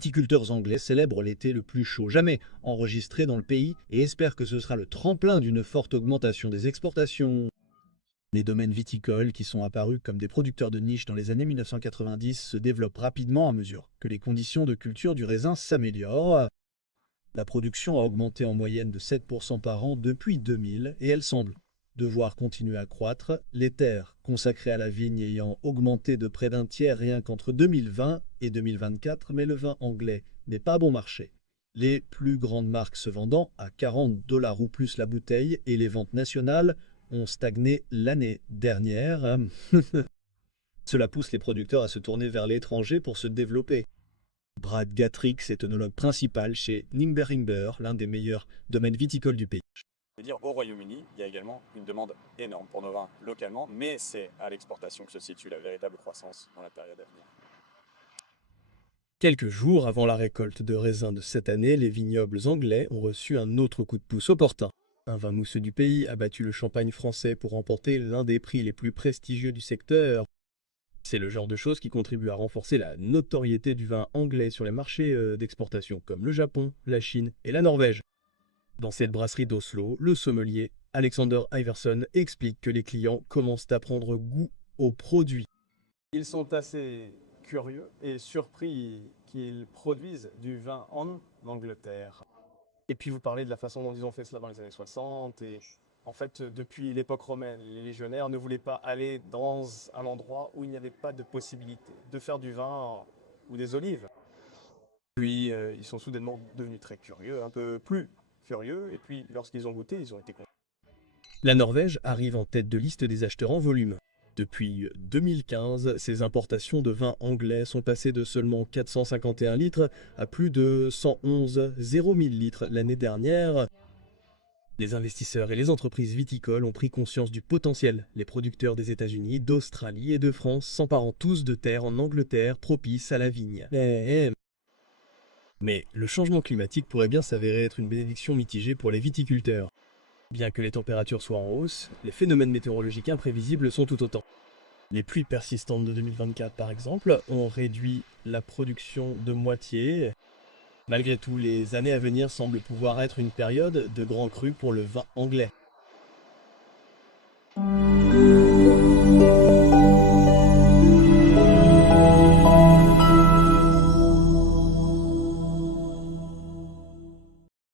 viticulteurs anglais célèbrent l'été le plus chaud jamais enregistré dans le pays et espèrent que ce sera le tremplin d'une forte augmentation des exportations. Les domaines viticoles, qui sont apparus comme des producteurs de niche dans les années 1990, se développent rapidement à mesure que les conditions de culture du raisin s'améliorent. La production a augmenté en moyenne de 7% par an depuis 2000 et elle semble devoir continuer à croître, les terres consacrées à la vigne ayant augmenté de près d'un tiers rien qu'entre 2020 et 2024, mais le vin anglais n'est pas bon marché. Les plus grandes marques se vendant à 40 $ ou plus la bouteille et les ventes nationales ont stagné l'année dernière. Cela pousse les producteurs à se tourner vers l'étranger pour se développer. Brad Gatrix est œnologue principal chez Nimber Imber, l'un des meilleurs domaines viticoles du pays. Au Royaume-Uni, il y a également une demande énorme pour nos vins localement, mais c'est à l'exportation que se situe la véritable croissance dans la période à venir. Quelques jours avant la récolte de raisins de cette année, les vignobles anglais ont reçu un autre coup de pouce opportun. Un vin mousseux du pays a battu le champagne français pour remporter l'un des prix les plus prestigieux du secteur. C'est le genre de choses qui contribue à renforcer la notoriété du vin anglais sur les marchés d'exportation comme le Japon, la Chine et la Norvège. Dans cette brasserie d'Oslo, le sommelier Alexander Iverson explique que les clients commencent à prendre goût aux produits. Ils sont assez curieux et surpris qu'ils produisent du vin en Angleterre. Et puis vous parlez de la façon dont ils ont fait cela dans les années 60 et en fait depuis l'époque romaine, les légionnaires ne voulaient pas aller dans un endroit où il n'y avait pas de possibilité de faire du vin ou des olives. Puis ils sont soudainement devenus très curieux, un peu plus curieux, et puis lorsqu'ils ont goûté, ils ont été contents. La Norvège arrive en tête de liste des acheteurs en volume. Depuis 2015, ces importations de vin anglais sont passées de seulement 451 litres à plus de 111 000 litres l'année dernière. Les investisseurs et les entreprises viticoles ont pris conscience du potentiel. Les producteurs des États-Unis, d'Australie et de France s'emparant tous de terres en Angleterre propices à la vigne. Mais le changement climatique pourrait bien s'avérer être une bénédiction mitigée pour les viticulteurs. Bien que les températures soient en hausse, les phénomènes météorologiques imprévisibles sont tout autant. Les pluies persistantes de 2024 par exemple ont réduit la production de moitié. Malgré tout, les années à venir semblent pouvoir être une période de grand cru pour le vin anglais.